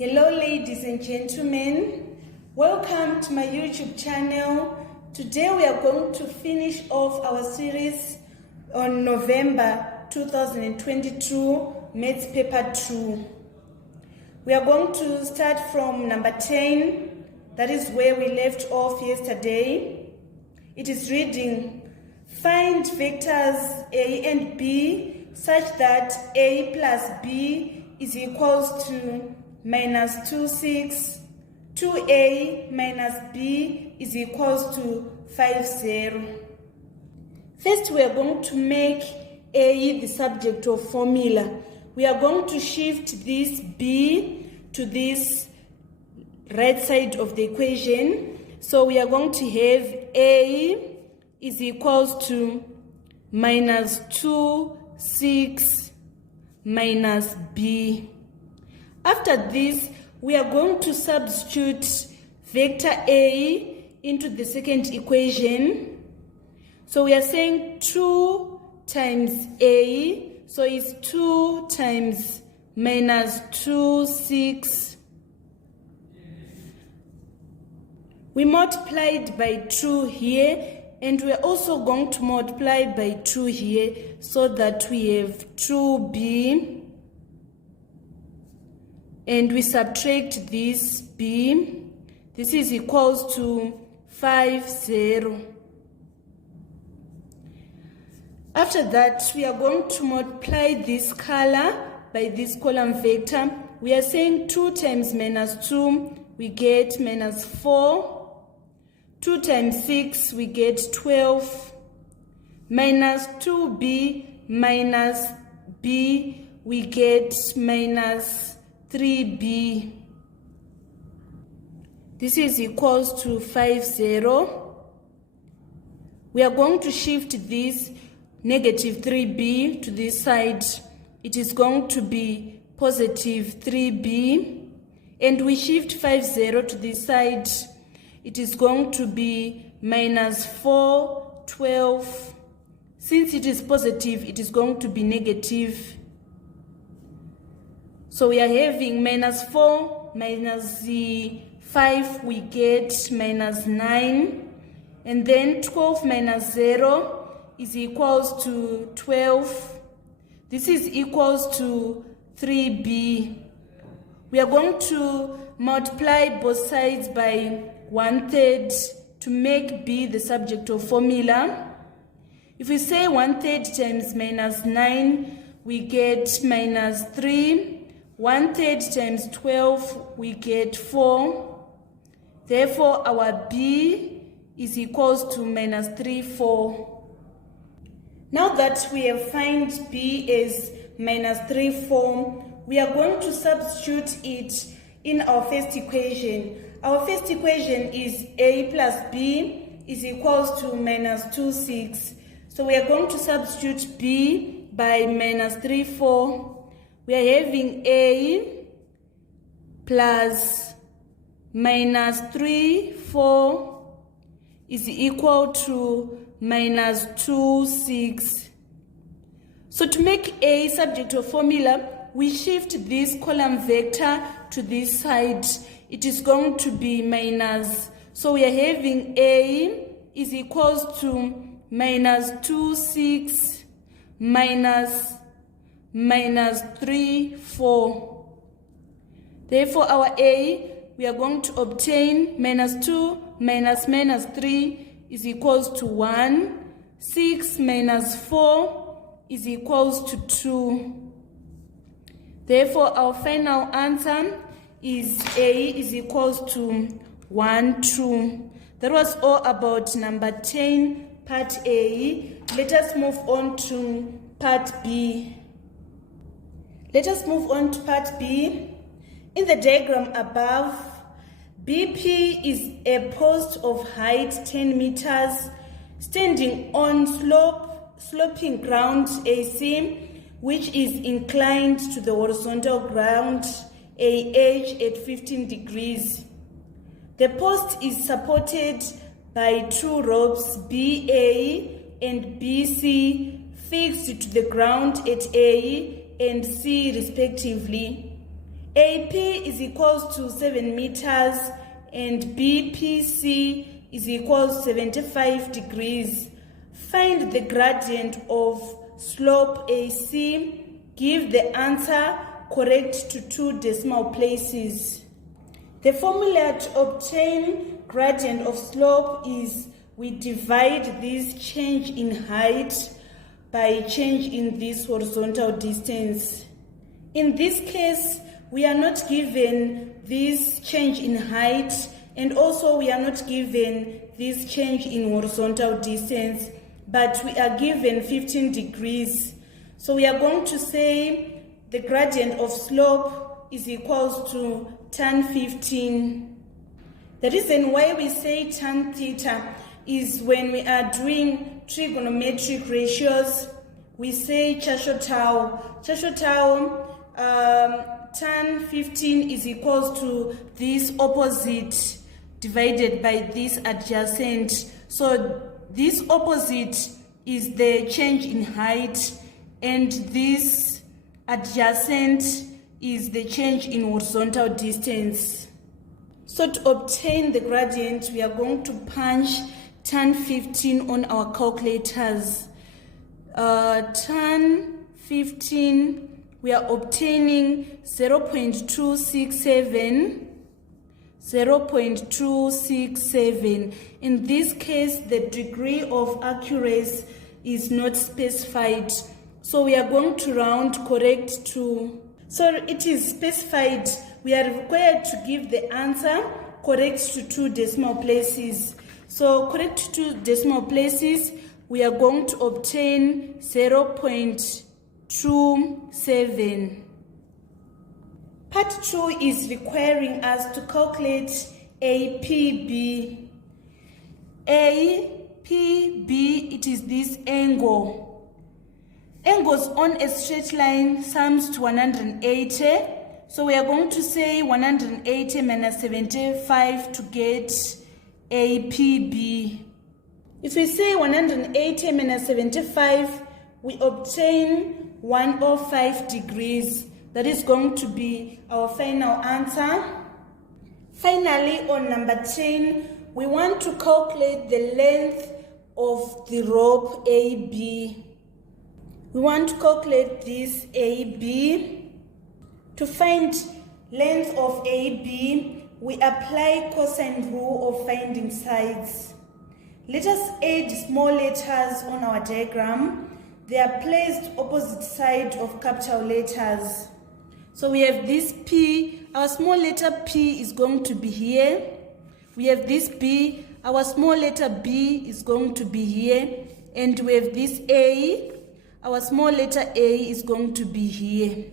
Hello ladies and gentlemen, welcome to my YouTube channel. Today we are going to finish off our series on November 2022 Maths Paper 2. We are going to start from number 10, that is where we left off yesterday. It is reading, find vectors A and B such that A plus B is equals to minus 2, 6, 2A minus B is equals to 5, 0. First, we are going to make A the subject of formula. We are going to shift this B to this right side of the equation. So we are going to have A is equals to minus 2, 6 minus B. After this, we are going to substitute vector A into the second equation. So we are saying 2 times A, so it's 2 times minus 2, 6. We multiplied by 2 here, and we are also going to multiply by 2 here, so that we have 2B. And we subtract this B. This is equals to 5, 0. After that, we are going to multiply this color by this column vector. We are saying 2 times minus 2, we get minus 4. 2 times 6, we get 12. Minus 2B minus B, we get minus 3B. This is equals to 5, 0. We are going to shift this negative 3B to this side. It is going to be positive 3B. And we shift 5, 0 to this side. It is going to be minus 4, 12. Since it is positive, it is going to be negative. So we are having minus 4 minus the 5, we get minus 9. And then 12 minus 0 is equals to 12. This is equals to 3B. We are going to multiply both sides by 1/3 to make B the subject of formula. If we say 1/3 times minus 9, we get minus 3. 1/3 times 12, we get 4. Therefore, our B is equals to minus 3, 4. Now that we have found B as minus 3, 4, we are going to substitute it in our first equation. Our first equation is A plus B is equals to minus 2, 6. So we are going to substitute B by minus 3, 4. We are having A plus minus 3, 4 is equal to minus 2, 6. So to make A subject of formula, we shift this column vector to this side. It is going to be minus. So we are having A is equals to minus 2, 6 minus 3, 4. Therefore, our A, we are going to obtain minus 2 minus 3 is equals to 1. 6 minus 4 is equals to 2. Therefore, our final answer is A is equals to 1, 2. That was all about number 10, part A. Let us move on to part B. Let us move on to part B. In the diagram above, BP is a post of height 10 meters standing on sloping ground AC, which is inclined to the horizontal ground AH at 15 degrees. The post is supported by 2 ropes BA and BC fixed to the ground at A and C respectively. AP is equals to 7 meters and BPC is equals to 75 degrees. Find the gradient of slope AC. Give the answer correct to 2 decimal places. The formula to obtain gradient of slope is we divide this change in height by change in this horizontal distance. In this case, we are not given this change in height, and also we are not given this change in horizontal distance, but we are given 15 degrees. So we are going to say the gradient of slope is equals to tan 15. The reason why we say tan theta is when we are doing trigonometric ratios, we say Chasho tau. Tan 15 is equals to this opposite divided by this adjacent. So this opposite is the change in height, and this adjacent is the change in horizontal distance. So to obtain the gradient, we are going to punch tan 15 on our calculators. Tan 15, we are obtaining 0.267. In this case, the degree of accuracy is not specified, so we are going to round correct to, so it is specified, we are required to give the answer correct to 2 decimal places. So correct to 2 decimal places, we are going to obtain 0.27. Part 2 is requiring us to calculate APB. APB, it is this angle. Angles on a straight line sums to 180. So we are going to say 180 minus 75 to get APB. If we say 180 minus 75, we obtain 105 degrees. That is going to be our final answer. Finally, on number 10, we want to calculate the length of the rope AB. We want to calculate this AB. To find length of AB, we apply cosine rule of finding sides. Let us add small letters on our diagram. They are placed opposite side of capital letters. So we have this P, our small letter P is going to be here. We have this B, our small letter B is going to be here. And we have this A, our small letter A is going to be here.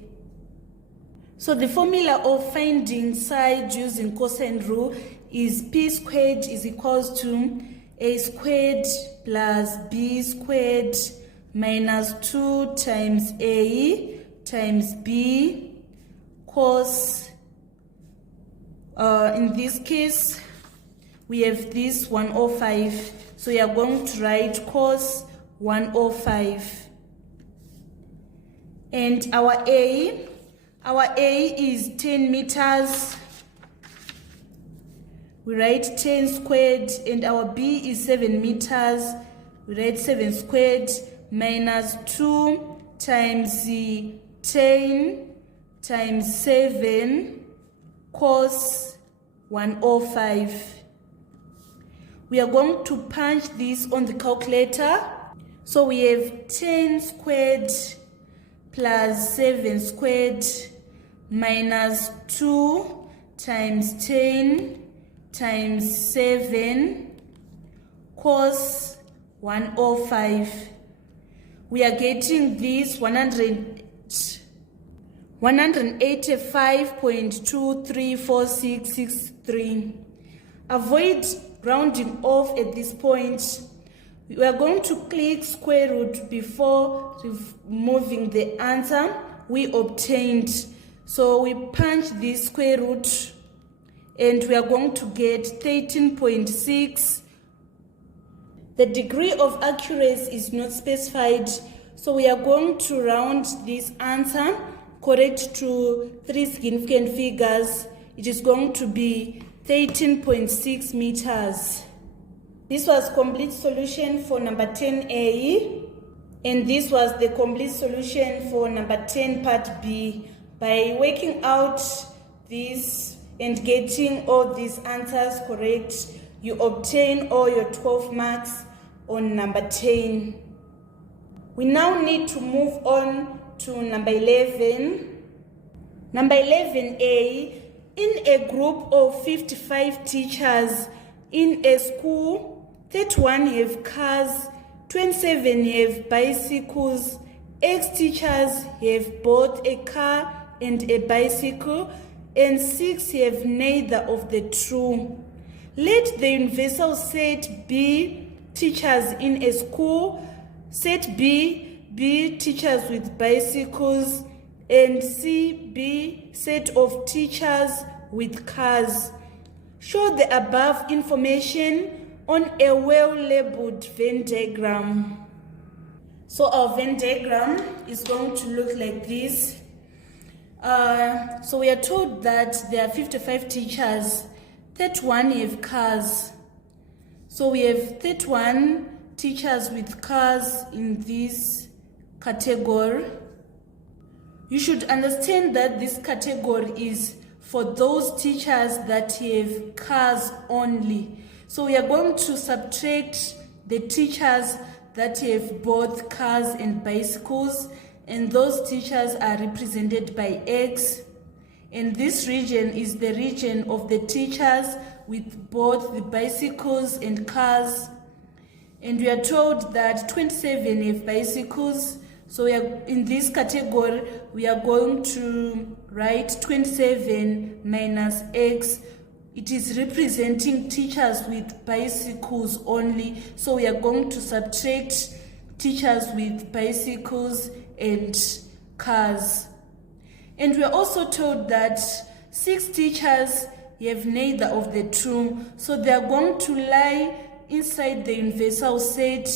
So the formula of finding side using cosine rule is P squared is equals to A squared plus B squared minus 2 times A times B cos, in this case, we have this 105. So we are going to write cos 105. And our A is 10 meters. We write 10 squared, and our B is 7 meters. We write 7 squared minus 2 times 10 times 7 cos 105. We are going to punch this on the calculator. So we have 10 squared plus 7 squared minus 2 times 10 times 7 cos 105. We are getting this 185.234663. Avoid rounding off at this point. We are going to click square root before removing the answer we obtained. So we punch this square root and we are going to get 13.6. The degree of accuracy is not specified, so we are going to round this answer correct to 3 significant figures, it is going to be 13.6 meters. This was complete solution for number 10A, and this was the complete solution for number 10 part B. By working out this and getting all these answers correct, you obtain all your 12 marks on number 10. We now need to move on to number 11. Number 11A, in a group of 55 teachers in a school, 31 have cars, 27 have bicycles, X teachers have both a car and a bicycle, and 6 have neither of the two. Let the universal set be teachers in a school, set B be teachers with bicycles, and C be set of teachers with cars. Show the above information on a well-labeled Venn diagram. So our Venn diagram is going to look like this. So we are told that there are 55 teachers, 31 have cars. So we have 31 teachers with cars in this category. You should understand that this category is for those teachers that have cars only. So we are going to subtract the teachers that have both cars and bicycles, and those teachers are represented by X. And this region is the region of the teachers with both the bicycles and cars. And we are told that 27 have bicycles. So we are, in this category, we are going to write 27 minus X. It is representing teachers with bicycles only. So we are going to subtract teachers with bicycles and cars. And we are also told that 6 teachers have neither of the two. So they are going to lie inside the universal set,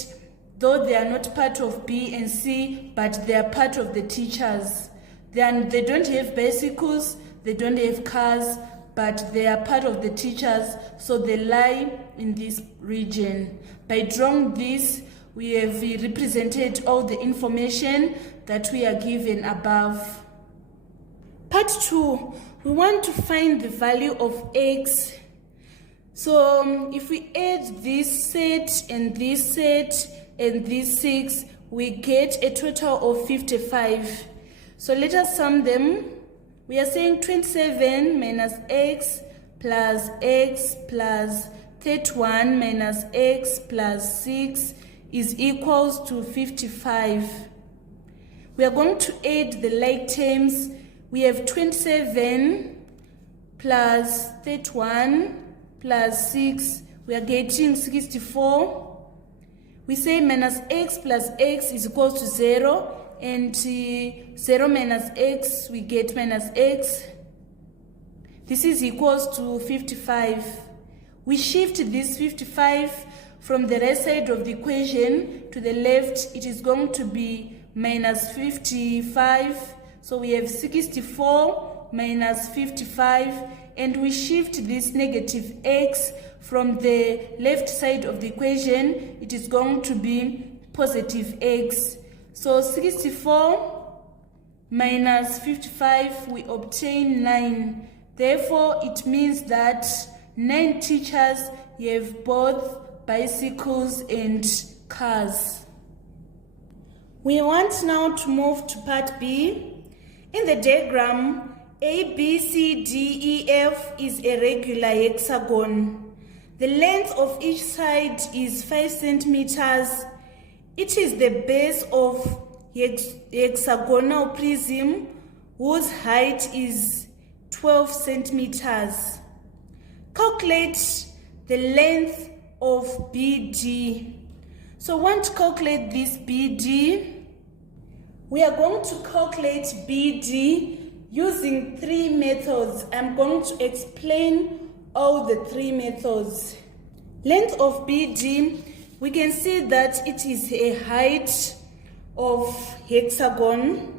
though they are not part of B and C, but they are part of the teachers. They don't have bicycles, they don't have cars, but they are part of the teachers, so they lie in this region. By drawing this, we have represented all the information that we are given above. Part 2, we want to find the value of X. So if we add this set and this set and this 6, we get a total of 55. So let us sum them. We are saying 27 minus X plus 31 minus X plus 6 is equals to 55. We are going to add the like terms. We have 27 plus 31 plus 6. We are getting 64. We say minus X plus X is equal to 0. And 0 minus X, we get minus X. This is equals to 55. We shift this 55 from the right side of the equation to the left. It is going to be minus 55. So we have 64 minus 55. And we shift this negative X from the left side of the equation. It is going to be positive X. So 64 minus 55, we obtain 9. Therefore, it means that 9 teachers have both bicycles and cars. We want now to move to part B. In the diagram, A, B, C, D, E, F is a regular hexagon. The length of each side is 5 centimeters. It is the base of hexagonal prism whose height is 12 centimeters. Calculate the length of BD. So we want to calculate this BD. We are going to calculate BD using 3 methods. I'm going to explain all the 3 methods. Length of BD, we can see that it is a height of hexagon.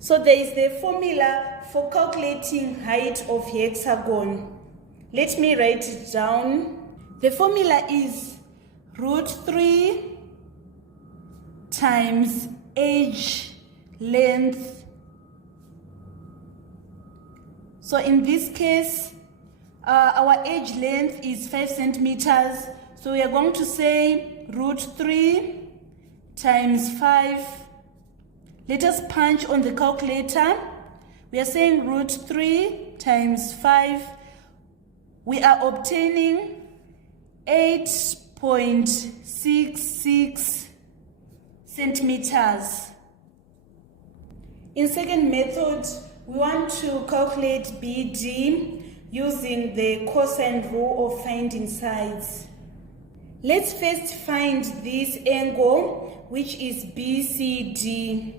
So there is the formula for calculating height of hexagon. Let me write it down. The formula is √3 times edge length. So in this case, our edge length is 5 centimeters. So we are going to say √3 times 5. Let us punch on the calculator. We are saying √3 times 5. We are obtaining 8.66 centimeters. In second method, we want to calculate BD using the cosine rule of finding sides. Let's first find this angle, which is BCD.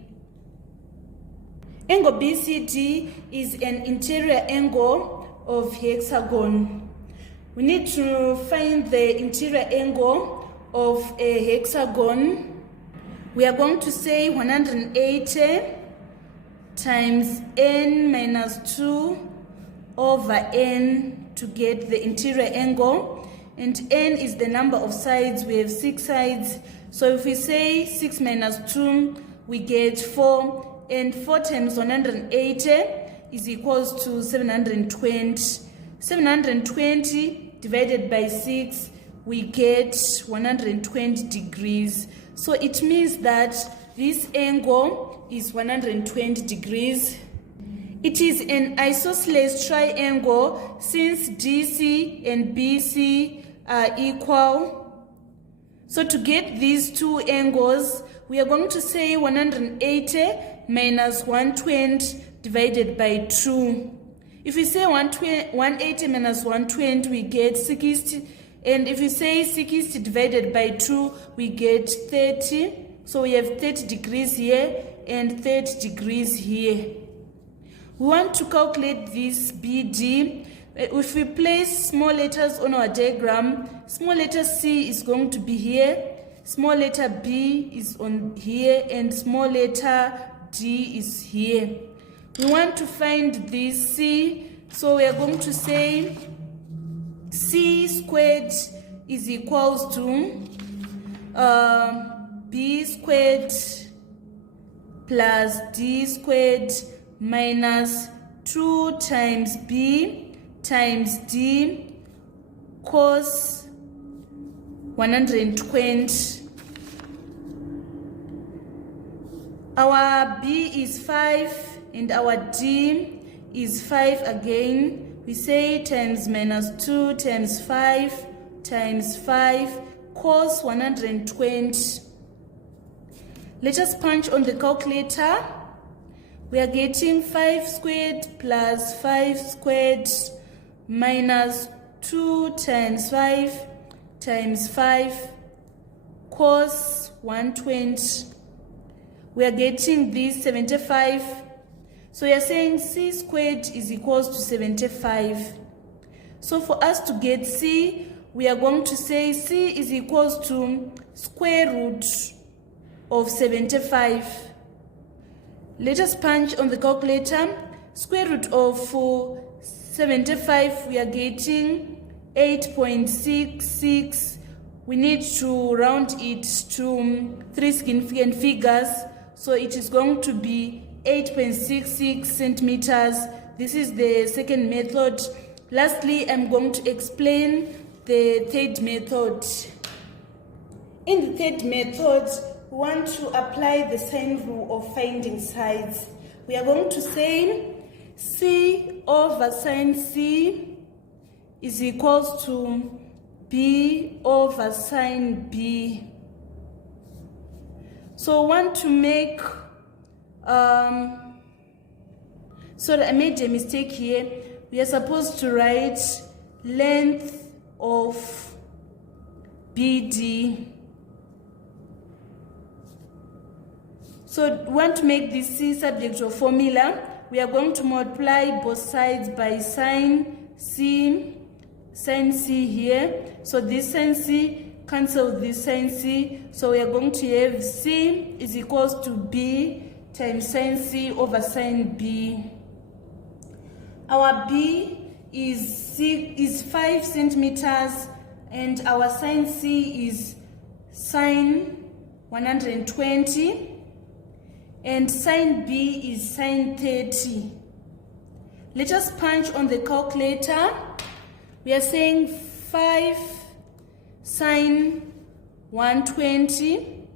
Angle BCD is an interior angle of hexagon. We need to find the interior angle of a hexagon. We are going to say 180 times n minus 2 over n to get the interior angle. And n is the number of sides. We have 6 sides. So if we say 6 minus 2, we get 4. And 4 times 180 is equals to 720. 720 divided by 6, we get 120 degrees. So it means that this angle is 120 degrees. It is an isosceles triangle since DC and BC are equal. So to get these two angles, we are going to say 180 minus 120 divided by 2. If we say 180 minus 120, we get 60. And if we say 60 divided by 2, we get 30. So we have 30 degrees here and 30 degrees here. We want to calculate this BD. If we place small letters on our diagram, small letter C is going to be here, small letter B is on here, and small letter D is here. We want to find this C, so we are going to say C squared is equals to B squared plus D squared minus 2 times B times D cos 120. Our B is 5 and our D is 5 again. We say times minus 2 times 5 times 5 cos 120. Let us punch on the calculator. We are getting 5 squared plus 5 squared minus 2 times 5 times 5 cos 120. We are getting this 75. So we are saying C squared is equals to 75. So for us to get C, we are going to say C is equals to square root of 75. Let us punch on the calculator. Square root of 75, we are getting 8.66. We need to round it to 3 significant figures. So it is going to be 8.66 centimeters. This is the second method. Lastly, I'm going to explain the third method. In the third method, we want to apply the sine rule of finding sides. We are going to say C over sine C is equals to B over sine B. So I want to make, sorry, I made a mistake here. We are supposed to write length of BD. So we want to make this C subject to a formula. We are going to multiply both sides by sine C here. So this sine C cancel this sine C. So we are going to have C is equals to B times sine C over sine B. Our B is 5 centimeters and our sine C is sine 120 and sine B is sine 30. Let us punch on the calculator. We are saying 5 sine 120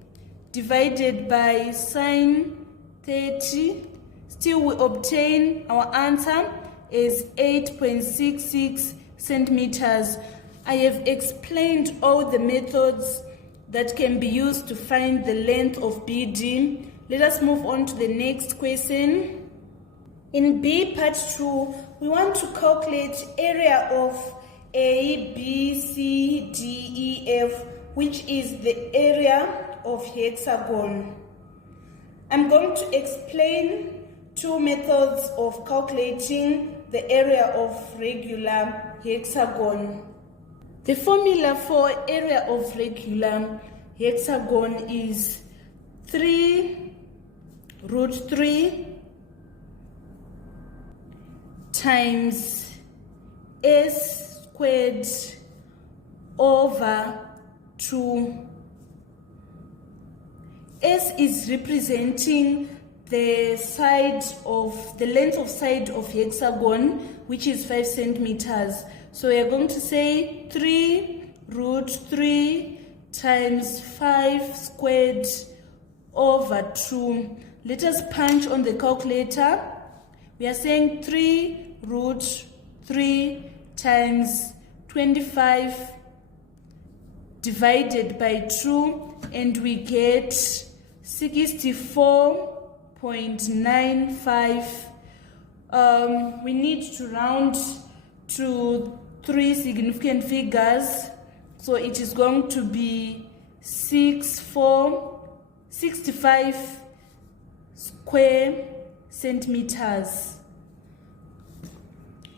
divided by sine 30. Still we obtain our answer is 8.66 centimeters. I have explained all the methods that can be used to find the length of BD. Let us move on to the next question. In B part 2, we want to calculate area of A, B, C, D, E, F, which is the area of hexagon. I'm going to explain two methods of calculating the area of regular hexagon. The formula for area of regular hexagon is 3 root 3 times s squared over 2. S is representing the length of side of hexagon, which is 5 centimeters. So we are going to say 3 root 3 times 5 squared over 2. Let us punch on the calculator. We are saying 3 root 3 times 25 divided by 2, and we get 64.95. We need to round to 3 significant figures, so it is going to be 65 square centimeters.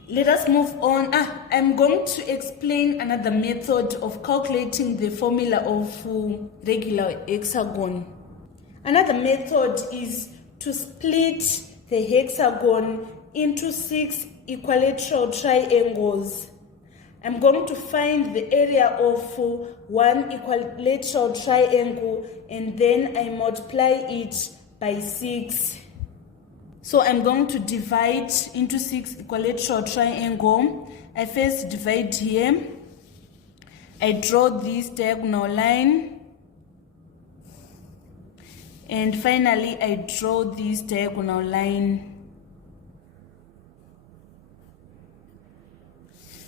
Let us move on. I'm going to explain another method of calculating the formula of regular hexagon. Another method is to split the hexagon into 6 equilateral triangles. I'm going to find the area of one equilateral triangle and then I multiply it by 6. So I'm going to divide into 6 equilateral triangle. I first divide here. I draw this diagonal line. And finally, I draw this diagonal line.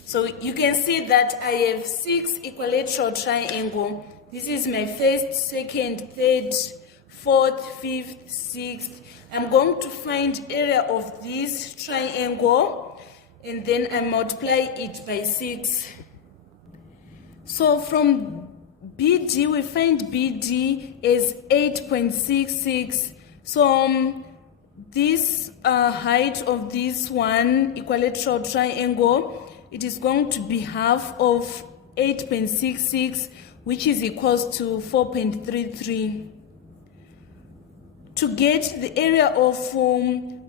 So you can see that I have 6 equilateral triangle. This is my first, second, third, fourth, fifth, sixth. I'm going to find area of this triangle and then I multiply it by 6. So from BD, we find BD is 8.66. So this height of this one equilateral triangle, it is going to be half of 8.66, which is equals to 4.33. To get the area of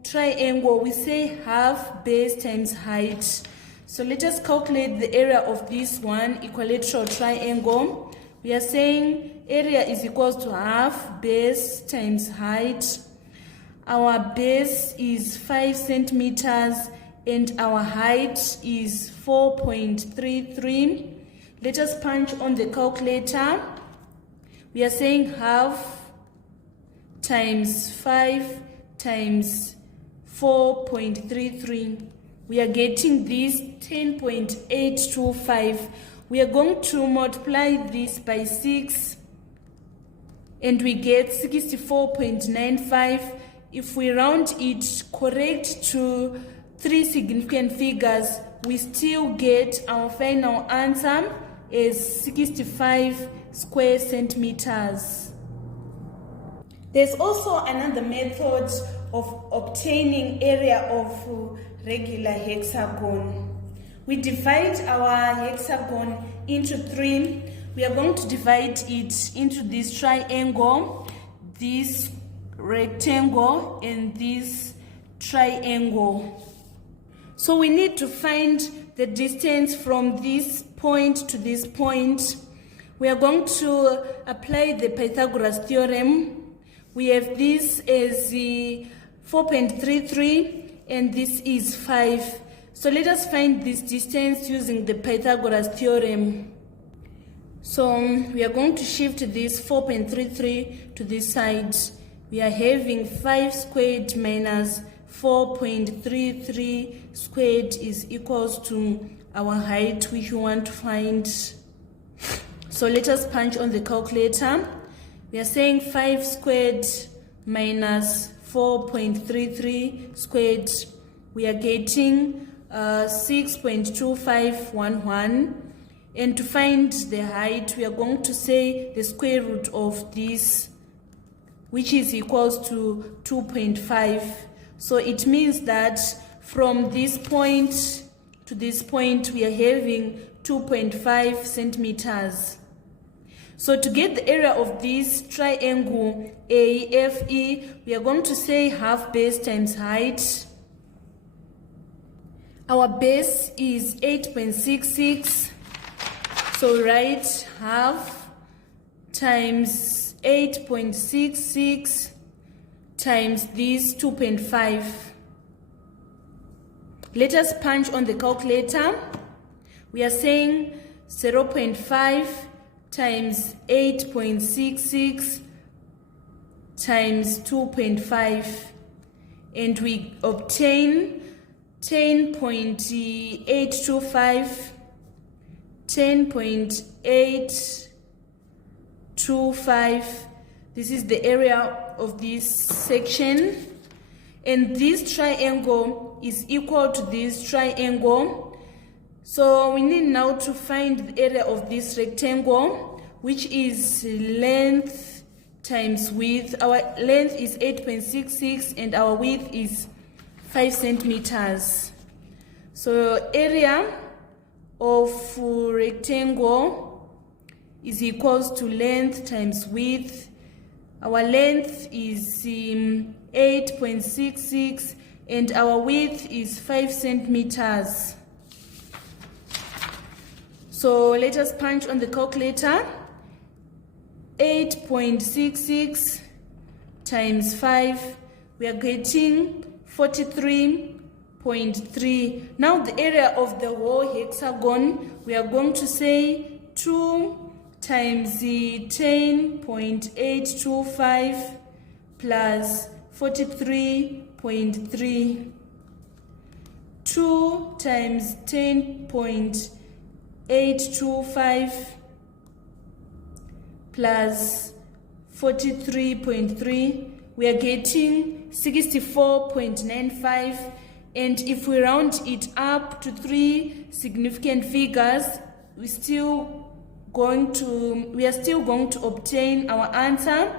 triangle, we say half base times height. So let us calculate the area of this one equilateral triangle. We are saying area is equals to half base times height. Our base is 5 centimeters and our height is 4.33. Let us punch on the calculator. We are saying half times 5 times 4.33. We are getting this 10.825. We are going to multiply this by 6 and we get 64.95. If we round it correct to 3 significant figures, we still get our final answer is 65 square centimeters. There's also another method of obtaining area of regular hexagon. We divide our hexagon into 3. We are going to divide it into this triangle. This rectangle and this triangle. So we need to find the distance from this point to this point. We are going to apply the Pythagoras theorem. We have this as 4.33 and this is 5. So let us find this distance using the Pythagoras theorem. So we are going to shift this 4.33 to this side. We are having 5 squared minus 4.33 squared is equals to our height, which we want to find. So let us punch on the calculator. We are saying 5 squared minus 4.33 squared. We are getting 6.2511. And to find the height, we are going to say the square root of this, which is equals to 2.5. So it means that from this point to this point, we are having 2.5 centimeters. So to get the area of this triangle AFE, we are going to say half base times height. Our base is 8.66. So write half times 8.66 times this 2.5. Let us punch on the calculator. We are saying 0.5 times 8.66 times 2.5, and we obtain 10.825. 10.825. This is the area of this section, and this triangle is equal to this triangle. So we need now to find the area of this rectangle, which is length times width. Our length is 8.66 and our width is 5 centimeters. So area of rectangle is equals to length times width. Our length is 8.66 and our width is 5 centimeters. So let us punch on the calculator. 8.66 times 5, we are getting 43.3. Now the area of the whole hexagon, we are going to say 2 times 10.825 plus 43.3. 2 times 10.825 plus 43.3, we are getting 64.95. And if we round it up to 3 significant figures, we are still going to obtain our answer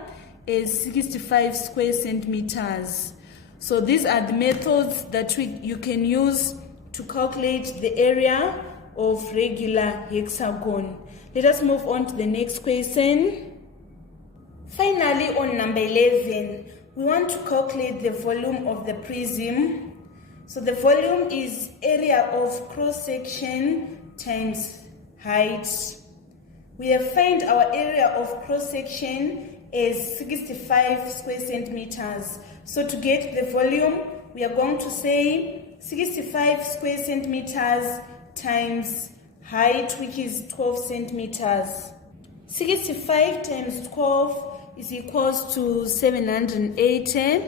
as 65 square centimeters. So these are the methods that you can use to calculate the area of regular hexagon. Let us move on to the next question. Finally, on number 11, we want to calculate the volume of the prism. So the volume is area of cross-section times height. We have found our area of cross-section as 65 square centimeters. So to get the volume, we are going to say 65 square centimeters times height, which is 12 centimeters. 65 times 12 is equals to 780.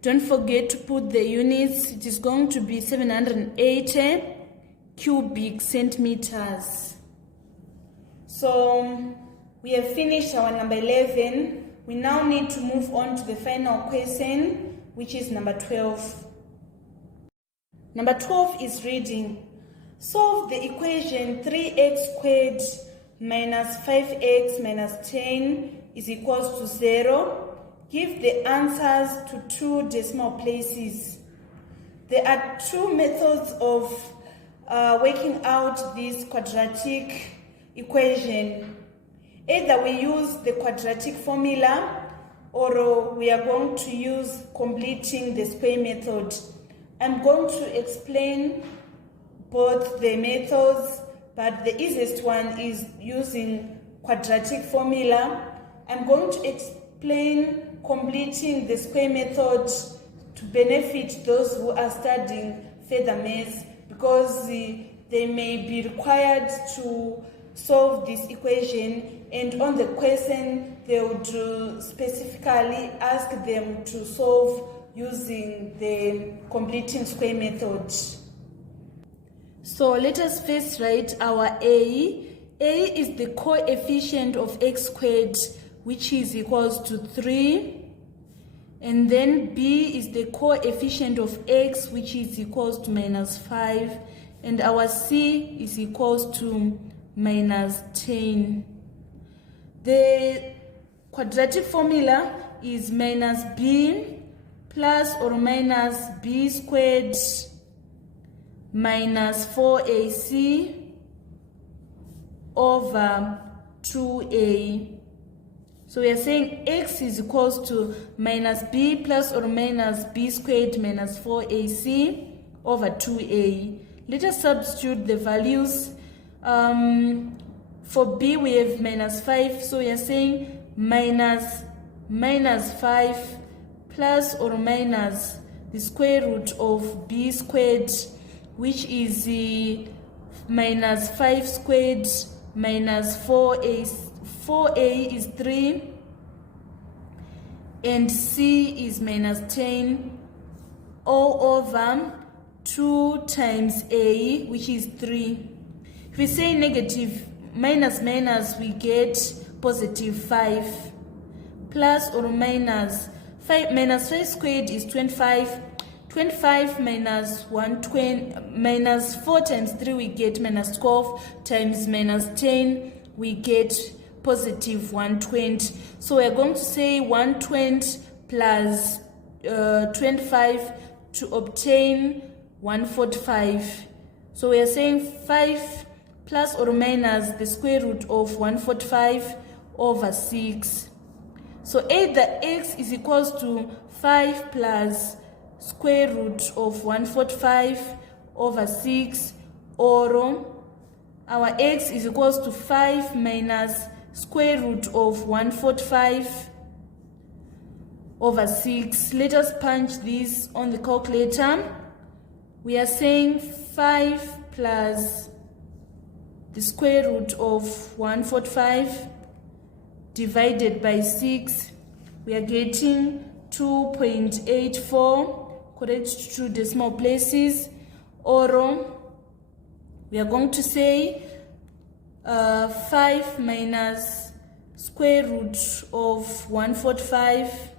Don't forget to put the units. It is going to be 780 cubic centimeters. So we have finished our number 11. We now need to move on to the final question, which is number 12. Number 12 is reading. Solve the equation 3x squared minus 5x minus 10 is equals to 0. Give the answers to 2 decimal places. There are 2 methods of working out this quadratic equation. Either we use the quadratic formula or we are going to use completing the square method. I'm going to explain both the methods, but the easiest one is using quadratic formula. I'm going to explain completing the square method to benefit those who are studying further maths, because they may be required to solve this equation, and on the question they would specifically ask them to solve using the completing square method. So let us first write our A. A is the coefficient of x squared, which is equals to 3. And then B is the coefficient of x, which is equals to -5. And our C is equals to -10. The quadratic formula is minus b plus or minus b squared minus 4ac over 2a. So we are saying x is equals to minus b plus or minus b squared minus 4ac over 2a. Let us substitute the values. For b we have -5, so we are saying minus 5 plus or minus the square root of b squared, which is minus 5 squared minus 4a. 4a is 3 and c is -10 all over 2 times a, which is 3. If we say negative minus we get positive 5 plus or minus 5 minus 5 squared is 25. 25 minus 120 minus 4 times 3 we get -12 times -10 we get positive 120. So we're going to say 120 plus 25 to obtain 145. So we are saying 5 plus or minus the square root of 145 over 6. So either x is equals to 5 plus square root of 145 over 6, or our x is equals to 5 minus square root of 145 over 6. Let us punch this on the calculator. We are saying 5 plus the square root of 145 divided by 6. We are getting 2.84, correct 2 decimal places, or we are going to say 5 minus square root of 145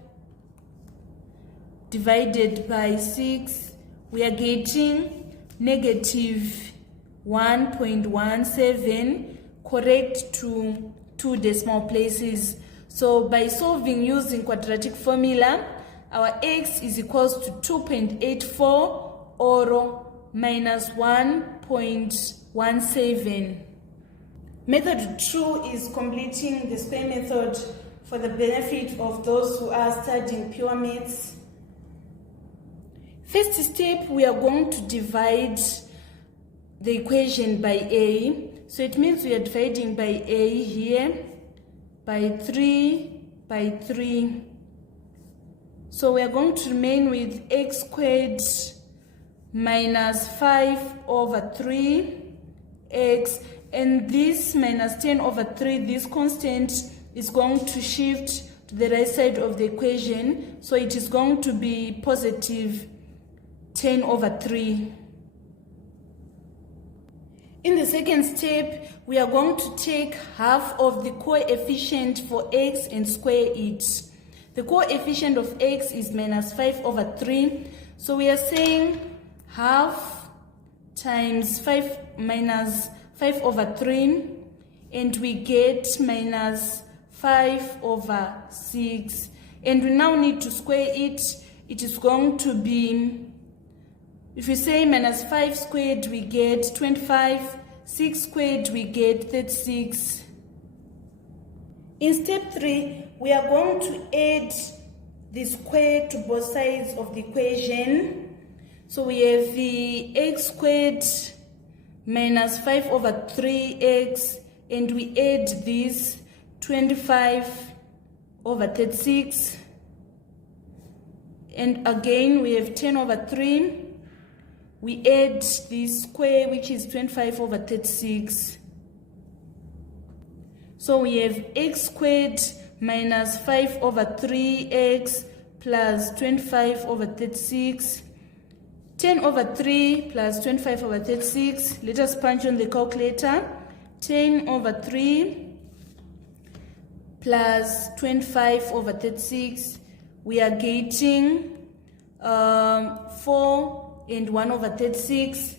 divided by 6. We are getting negative 1.17, correct to 2 decimal places. So by solving using quadratic formula, our x is equals to 2.84 or minus 1.17. Method 2 is completing the square method for the benefit of those who are studying pure maths. First step, we are going to divide the equation by a. So it means we are dividing by a here by 3 by 3. So we are going to remain with x squared minus 5 over 3x, and this minus 10 over 3, this constant is going to shift to the right side of the equation, so it is going to be positive 10 over 3. In the second step, we are going to take half of the coefficient for x and square it. The coefficient of x is minus 5 over 3. So we are saying half times 5 minus 5 over 3, and we get minus 5 over 6. And we now need to square it. It is going to be, if we say minus 5 squared, we get 25. 6 squared, we get 36. In step 3, we are going to add the square to both sides of the equation. So we have the x squared minus 5 over 3x, and we add this 25 over 36. And again, we have 10 over 3. We add this square, which is 25 over 36. So we have x squared minus 5 over 3x plus 25 over 36. 10 over 3 plus 25 over 36. Let us punch on the calculator. 10 over 3 plus 25 over 36. We are getting 4 and 1 over 36,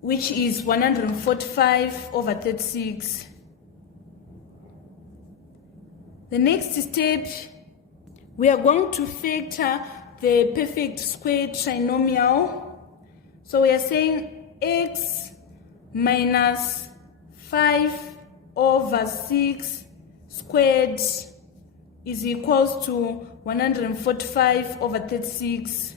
which is 145 over 36. The next step, we are going to factor the perfect square trinomial. So we are saying x minus 5 over 6 squared is equals to 145 over 36.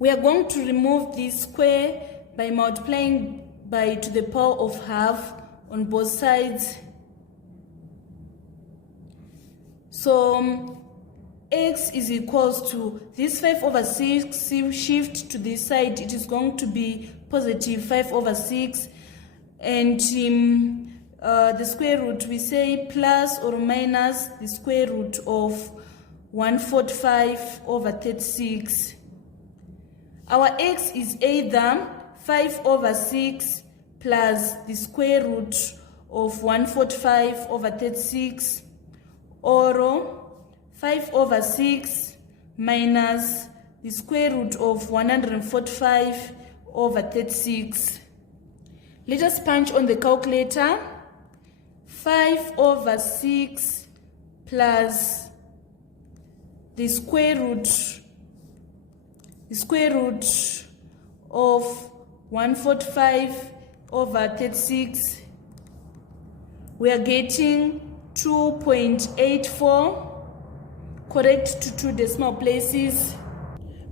We are going to remove this square by multiplying by to the power of half on both sides. So x is equals to this 5 over 6, shift to this side, it is going to be positive 5 over 6, and the square root, we say plus or minus the square root of 145 over 36. Our x is either 5 over 6 plus the square root of 145 over 36, or 5 over 6 minus the square root of 145 over 36. Let us punch on the calculator. 5 over 6 plus the square root of 145 over 36. We are getting 2.84, correct to 2 decimal places,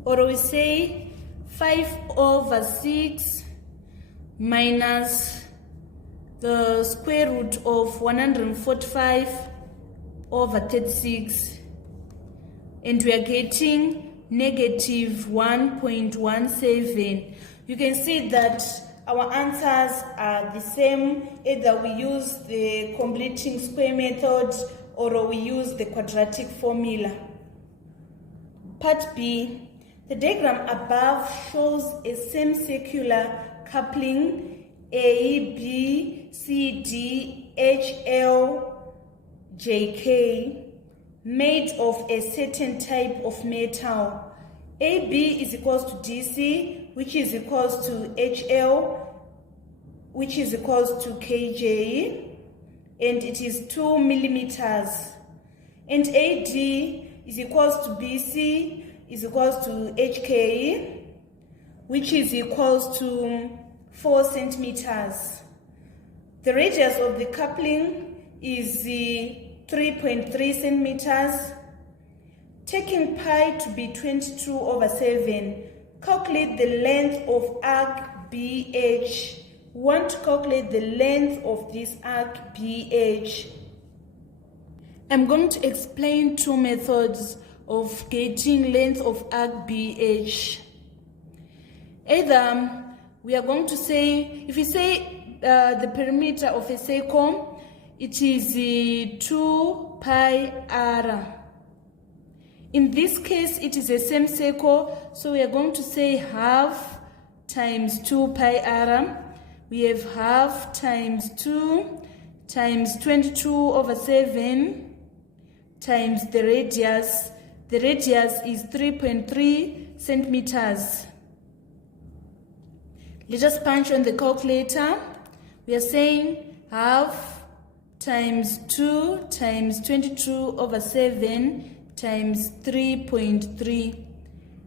or we say 5 over 6 minus the square root of 145 over 36, and we are getting negative 1.17. You can see that our answers are the same. Either we use the completing square method or we use the quadratic formula. Part B. The diagram above shows a semicircular coupling A, B, C, D, H, L, J, K made of a certain type of metal. AB is equals to DC, which is equals to HL, which is equals to KJ, and it is 2 millimeters. And AD is equals to BC, is equals to HK, which is equals to 4 centimeters. The radius of the coupling is 3.3 centimeters. Taking pi to be 22 over 7, calculate the length of arc BH. We want to calculate the length of this arc BH. I'm going to explain 2 methods of getting length of arc BH. Either we are going to say, if we say the perimeter of a circle, it is 2 pi r. In this case, it is a semicircle, so we are going to say half times 2 pi r. We have half times 2 times 22 over 7 times the radius. The radius is 3.3 centimeters. Let us punch on the calculator. We are saying half times 2 times 22 over 7 times 3.3,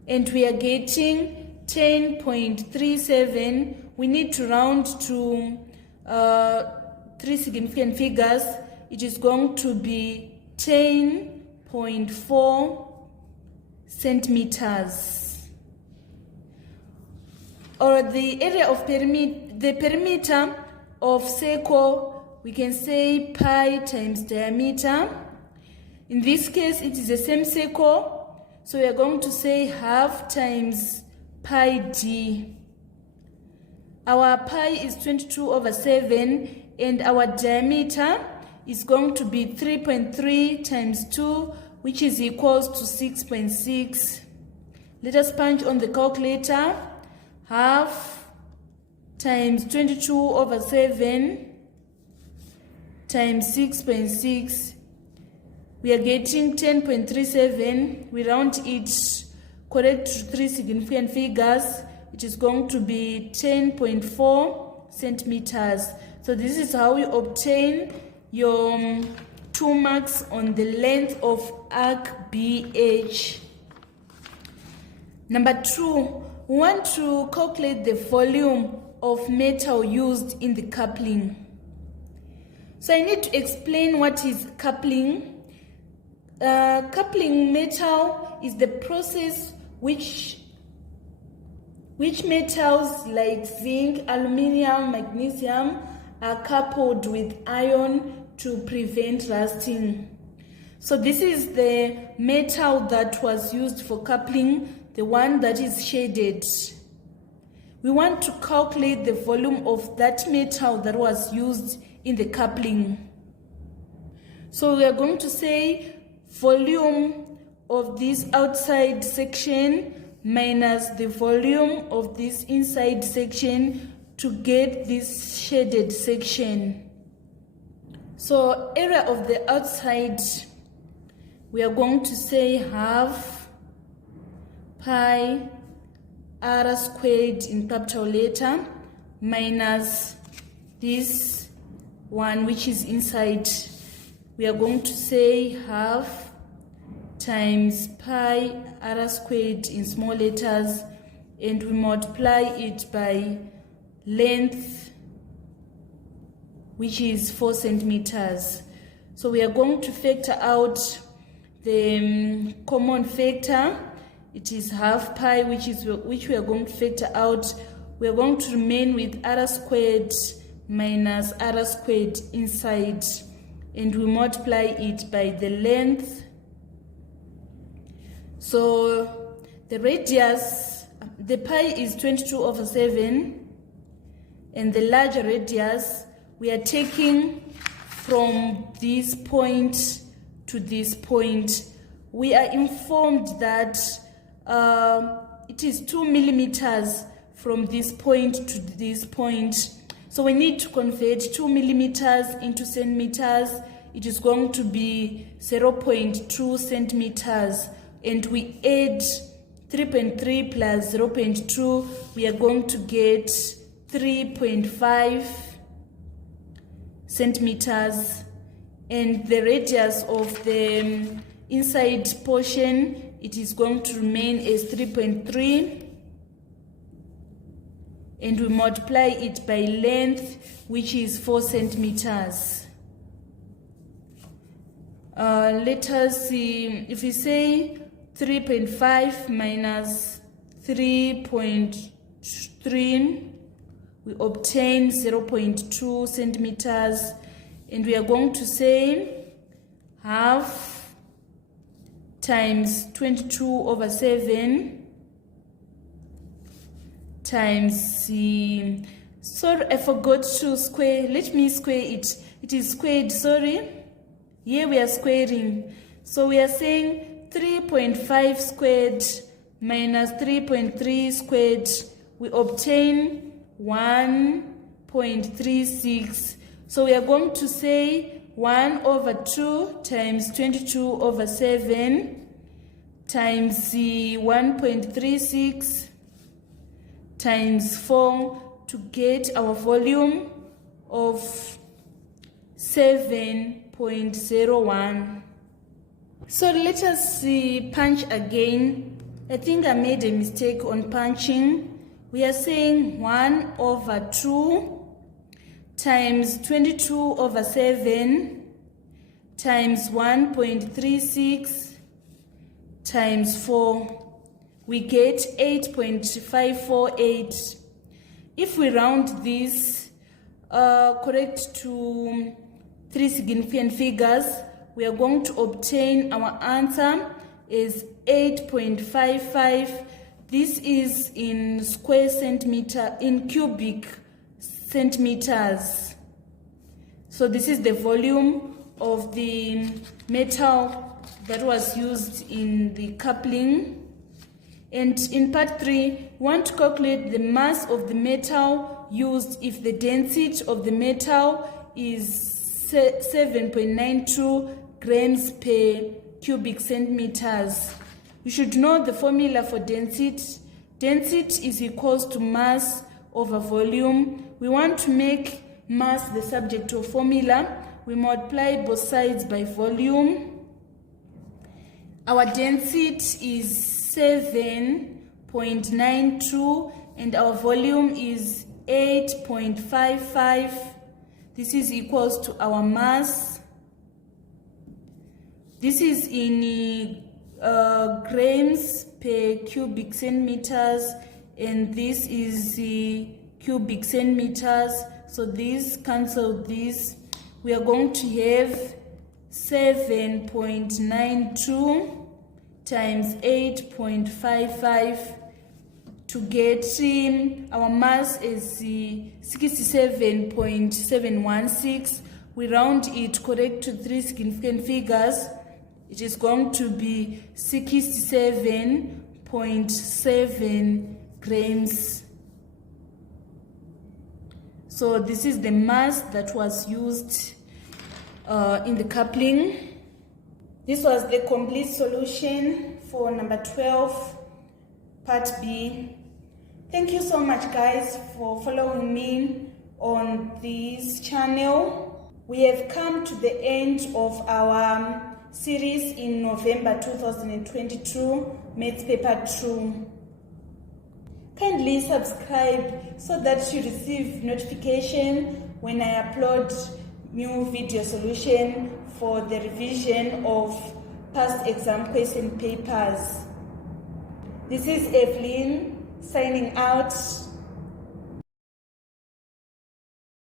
and we are getting 10.37. We need to round to 3 three significant figures, it is going to be 10.4 centimeters. Or the area of the perimeter of circle, we can say pi times diameter. In this case, it is the same circle, so we are going to say half times pi d. Our pi is 22/7, and our diameter is going to be 3.3 times 2, which is equals to 6.6. Let us punch on the calculator. Half times 22/7 times 6.6. We are getting 10.37. We round it correct to three significant figures. It is going to be 10.4 centimeters. So this is how you obtain your 2 marks on the length of arc BH. Number 2, we want to calculate the volume of metal used in the coupling. So I need to explain what is coupling. Coupling metal is the process which metals like zinc, aluminium, magnesium are coupled with iron to prevent rusting. So this is the metal that was used for coupling, the one that is shaded. We want to calculate the volume of that metal that was used in the coupling. So we are going to say volume of this outside section minus the volume of this inside section to get this shaded section. So area of the outside, we are going to say half pi r squared in capital letter minus this one which is inside. We are going to say half times pi r squared in small letters, and we multiply it by length, which is 4 centimeters. So we are going to factor out the common factor. It is half pi, which we are going to factor out. We are going to remain with r squared minus r squared inside, and we multiply it by the length. So the radius, the pi is 22/7, and the larger radius we are taking from this point to this point. We are informed that it is 2 millimeters from this point to this point. So we need to convert 2 millimeters into centimeters. It is going to be 0.2 centimeters. And we add 3.3 plus 0.2, we are going to get 3.5 centimeters. And the radius of the inside portion, it is going to remain as 3.3. And we multiply it by length, which is 4 centimeters. Let us see, if we say 3.5 minus 3.3, we obtain 0.2 centimeters, and we are going to say half times 22/7 times sorry, I forgot to square. Let me square it. It is squared, sorry. Here we are squaring. So we are saying 3.5 squared minus 3.3 squared, we obtain 1.36. So we are going to say 1/2 times 22/7 times 1.36 times 4 to get our volume of 7.01. So let us punch again. I think I made a mistake on punching. We are saying 1/2 times 22/7 times 1.36 times 4. We get 8.548. If we round this correct to 3 significant figures, we are going to obtain our answer is 8.55. This is in square centimeter, in cubic centimeters. So this is the volume of the metal that was used in the coupling. And in part 3, we want to calculate the mass of the metal used if the density of the metal is 7.92 grams per cubic centimeters. You should know the formula for density. Density is equals to mass over volume. We want to make mass the subject of formula. We multiply both sides by volume. Our density is 7.92 and our volume is 8.55. This is equals to our mass. This is in grams per cubic centimeters, and this is cubic centimeters. So this cancel this. We are going to have 7.92 times 8.55 to get our mass is 67.716. We round it correct to 3 significant figures. It is going to be 67.7 grams. So this is the mass that was used in the coupling. This was the complete solution for number 12, part B. Thank you so much, guys, for following me on this channel. We have come to the end of our series in November 2022, Maths Paper 2. Kindly subscribe so that you receive notification when I upload new video solution for the revision of past exam question papers. This is Evelyn signing out.